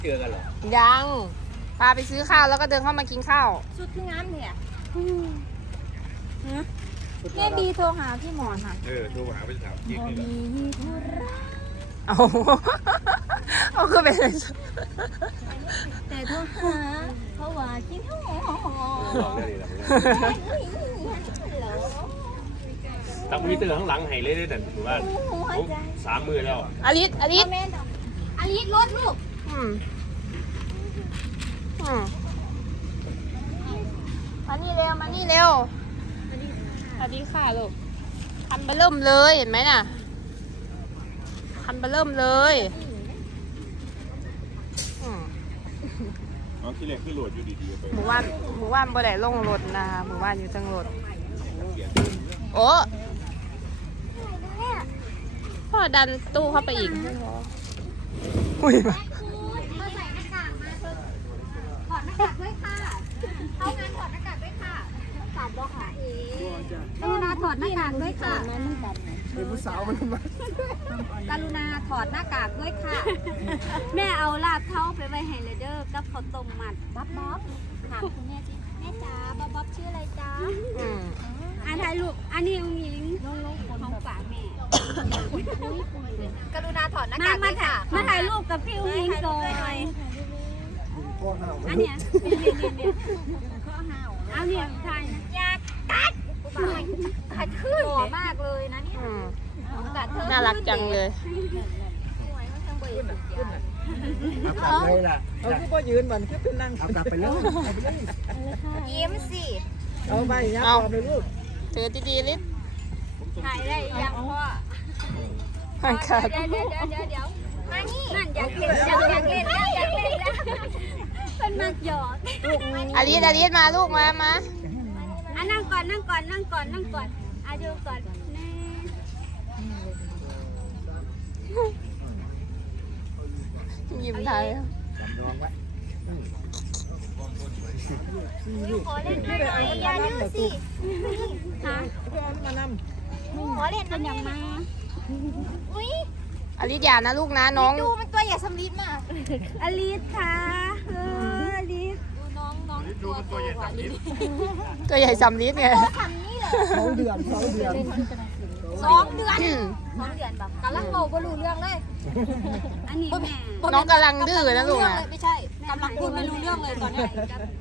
เจอกันเหรอยังพาไปซื้อข้าวแล้วก็เดินเข้ามากินข้าวชุดที่งามเนี่ยแม่บีโทรหาพี่หมอนค่ะโทรหาไปถามจริงเลยเอาคือเป็นแต่โทรหาเพราะว่ากินหอตั้งมีเตือนข้างหลังให้เลยได้แต่ถือว่า3 มือแล้วอลิสอลิสรถลูกมานี่เร็วมานี่เร็วสวัสดีค่ะลูกคันเบอร์เริ่มเลยเห็นไหมน่ะคันเบอร์เริ่มเลยน้องที่เล็กที่โหลดอยู่ดีๆไปหมู่บ้านบ่ได้ลงรถนะคะหมู่บ้านอยู่จังรถโอ้พ่อดันตู้เข้าไปอีกอุ้ยมาใส่หน้ากากมาถอดหน้ากากด้วยค่ะเข้างานถอดหน้ากากด้วยค่ะถอดบ่ค่ะกรุณาถอดหน้ากากด้วยค่ะเป็นผู้สาวมันมากรุณาถอดหน้ากากด้วยค่ะแม่เอาลาบเท้าไปไว้ให้เลยเด้อกับข้าวต้มมัดบ๊อบถามคุณแม่สิแม่จ๋าบ๊อบชื่ออะไรจ๊ะถ่ายรูปอันนี้อุ้งอิงของฝากแม่กรุณาถอดหน้ากากด้วยค่ะมาถ่ายรูปกับพี่อุ้งอิงก่อนอันเนี้ยเอาเนี่ยถ่ายยากัดขัดขึ้นหล่อมากเลยนะเนี่ยน่ารักจังเลยเอาเลยล่ะเอาคือพ่อยืนเหมือนคือเป็นนั่งเอากลับไปเลยยิ้มสิเอาไปยับเอาไปลูกเธอดีๆลิศถ่ายได้ยังพ่อเดี๋ยวมานี่นั่นอยากเล่นเป็นมากหยอดอลิสมาลูกมานั่งก่อนดูก่อนยิ้มไทยขอเล่นหน่อยอย่าดื้อสิฮะมานขอเล่นมันยังมาอุ้ยอลิสอย่านะลูกนะน้องดูมันตัวใหญ่สำลีมากอลิสค่ะอลิสดูน้องตัวใหญ่สำลีตัวใหญ่สำลีไงทำนี่เลย 2 เดือน2 เดือนแบบกำลังโง่ก็รู้เรื่องเลยอันนี้แม่น้องกำลังดื้อนะลูกนะไม่ใช่กำลังพูดไม่รู้เรื่องเลยตอนนี้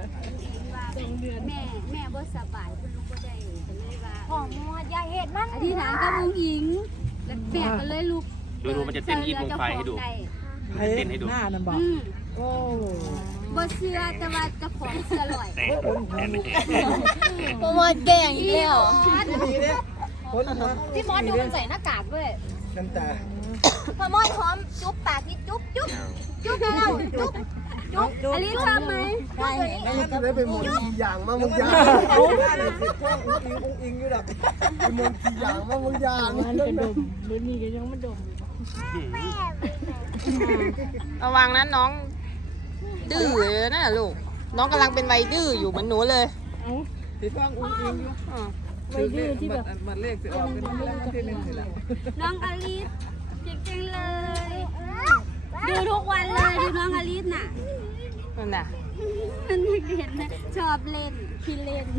แม่บ่สบายคุณลูกก็ได้ก็เลยว่าพ่อมอดยายเห็ดมันอธิษฐานกับวงหญิงแล้วแม่ก็เลยลูกดูมันจะเต้นยีดวงไฟให้ดูเต้นให้ดูหน้านั่นบอกโอ้บ่เชื่อแต่ว่าเจ้าของเชื่อร่อยพ่อมอดแกงอีกแล้วพี่มอสดูมันใส่หน้ากากด้วยน้ำตาพ่อมอสหอมจุ๊บปากที่จุ๊บเราจุ๊บอลิซทำไหมไม่ได้เป็นมนต์อย่างมามึงยางเอาอุ้งอิงอยู่ดับเป็นมนต์อย่างมามึงยางมันดมมือนี่ก็ยังไม่ดมระวังนั้นน้องดื้อเลยนะลูกน้องกำลังเป็นวัยดื้ออยู่เหมือนหนูเลยที่ฟังอุ้งอิงวัยดื้อที่แบบมันเลขจะออกเป็นเลขที่1สิน้องอลิซจริงๆเลยดูทุกวันเลยดูน้องอลิซน่ะนั่นน่ะมันเห็นนะชอบเล่นพี่เล่น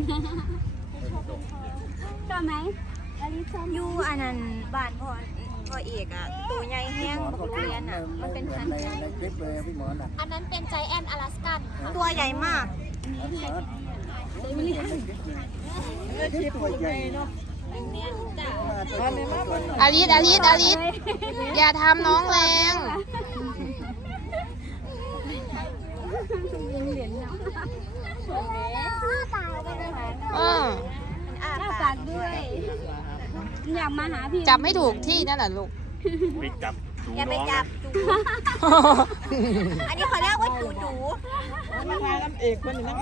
ชอบไหมอลิซชอบอยู่อันนั้นบ้านพ่อเอกอ่ะตัวใหญ่แห้งบักเรียนอ่ะมันเป็นพันธุ์อันนั้นเป็นใจแอนอลาสกันตัวใหญ่มากอลิสอย่าทำน้องแรงปากด้วยอยากมาหาพี่จับไม่ถูกที่นั่นแหละลูกไปจับอย่าไปจับอันนี้เขาเรียกว่าจูน้ำเอกคนนี้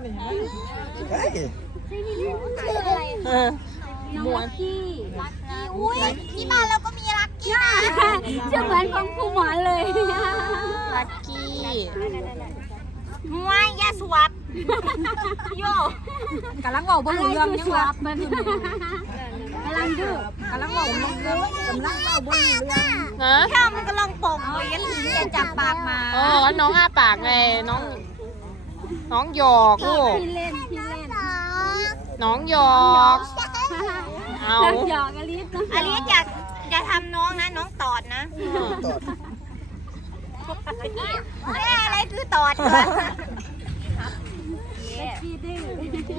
ชื่ออะไรน้องลักกี้อุ้ยที่บ้านเราก็มีลักกี้นะชื่อเหมือนของครูหมอนเลยลักกี้มวยยาสวับโยกำลังบอกบนเรื่องยังวับมันำลังดื้อกำลังบอกมันเรื่องกำลังเล่าบนเรื่องนะข้าวมันกำลังป่องเลยยันถึงจะจับปากมาอ๋อน้องอ้าปากไงน้องหยอกลูกพี่เล่นน้องหยอกเอาหยอกอลิสอลิสอย่าทำน้องนะน้องตอดนะแม่อะไรคือตอดเหรอพี่ดื้อ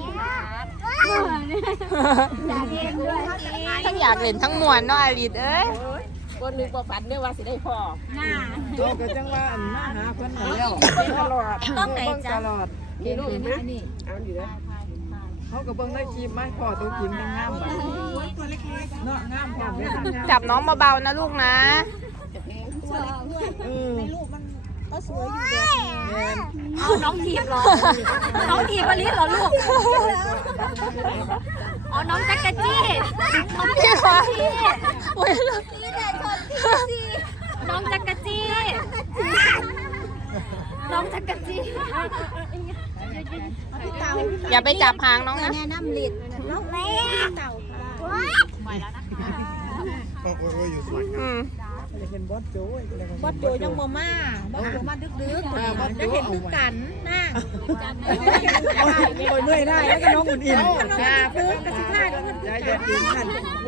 อยากเล่นด้วยทั้งอยากเล่นทั้งมวนเนาะอลิสเอ้ยคนนึกว่าฝันเนี่ยว่าสิได้พ่อหน้าเราก็จังว่ามาหาเพิ่นแล้วเป็นตลอดต้องไหนจ๊ะตลอดนี่ลูกนะนี่เอาดีเด้อเขาก็เบิ่งได้คลิปมาพ่อตัวกินทั้งงามบัดเนาะงามพร้อมเลยนะจับน้องเบาๆนะลูกนะเอาน้องทีบเหรอ น้องทีบอลิสเหรอลูกอ๋อน้องจักรจี้น้องจักรจี้น้องจักรจี้น้องจักรจี้อย่าไปจับหางน้องนะแนะนำลิดน้องแม่เต่าอืมเห็นบอสโจ้ยอะไรบอสโจยังบ่มาบอสโจมาดึกๆจะเห็นตึกกันนะโอ้ยเมื่อยได้แล้วก็น้องอุ่นอิ่มปืนกระสิท่าเดี๋ยวมันใจเย็นดีกัน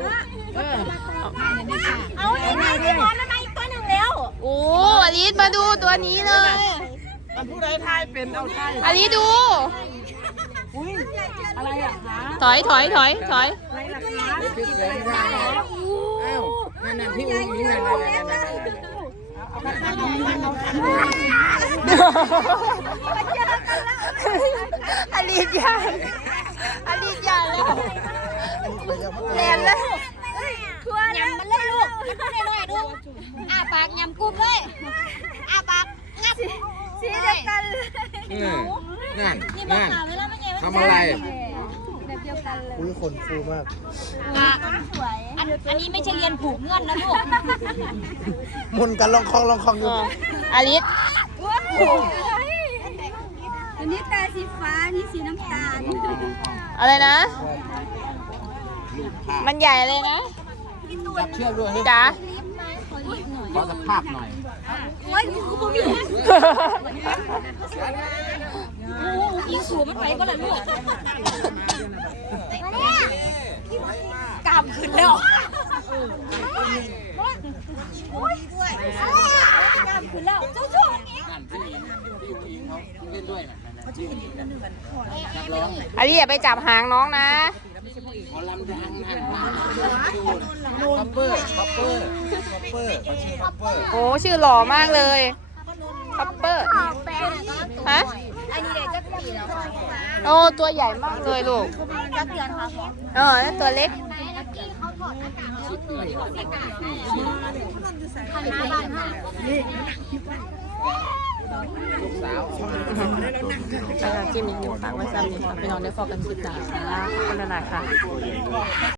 เอาอีกหน่อยที่นอนแล้วมาอีกตัวหนึ่งแล้วโอ้อลิสมาดูตัวนี้เลยมันผู้ใดทายเป็นเอาทายอลิสดูอุ้ยอะไรอ่ะคะถอยอะไรล่ะคะอ้าวนั่นพี่อุ้งอิงนั่นอลิสยานอลิสยานแล้วแลนเลยยำมันเลยลูกมันหน่อยดูอ้าปากยำกุ้งเลยอ้าปากงับสีเดียวกันเลยนั่นนี่มาข่าวเวลาไม่ไงทำอะไรแบบเดียวกันเลยอุ้ยขนฟูมากสวยอันนี้ไม่ใช่เรียนผูกเงื่อนนะลูกมุนกันลองคองอยู่อลิสอันนี้ตาสีฟ้านี่สีน้ำตาลอะไรนะ มันใหญ่เลยนะจับเชือกด้วยจ๋าขอสภาพหน่อยโอ้ยกูบ่มียิงสูบมันไปก็เลยลูกกล้ามขึ้นแล้วกล้ามขึ้นแล้วจุ๊จุ๊อลิสอย่าไปจับหางน้องนะคัปเปอร์โอ้ชื่อหล่อมากเลยคัปเปอร์ฮะอันนี้เลยจะปีแล้วโอ้ตัวใหญ่มากเลยลูกจะเดือนค่ะนั่นตัวเล็ก จิ้มอีกหนึ่งครั้งไว้ซ้ำอีกค่ะไปนอนได้ฟอกกันสุดหนาขอบคุณหลายๆค่ะ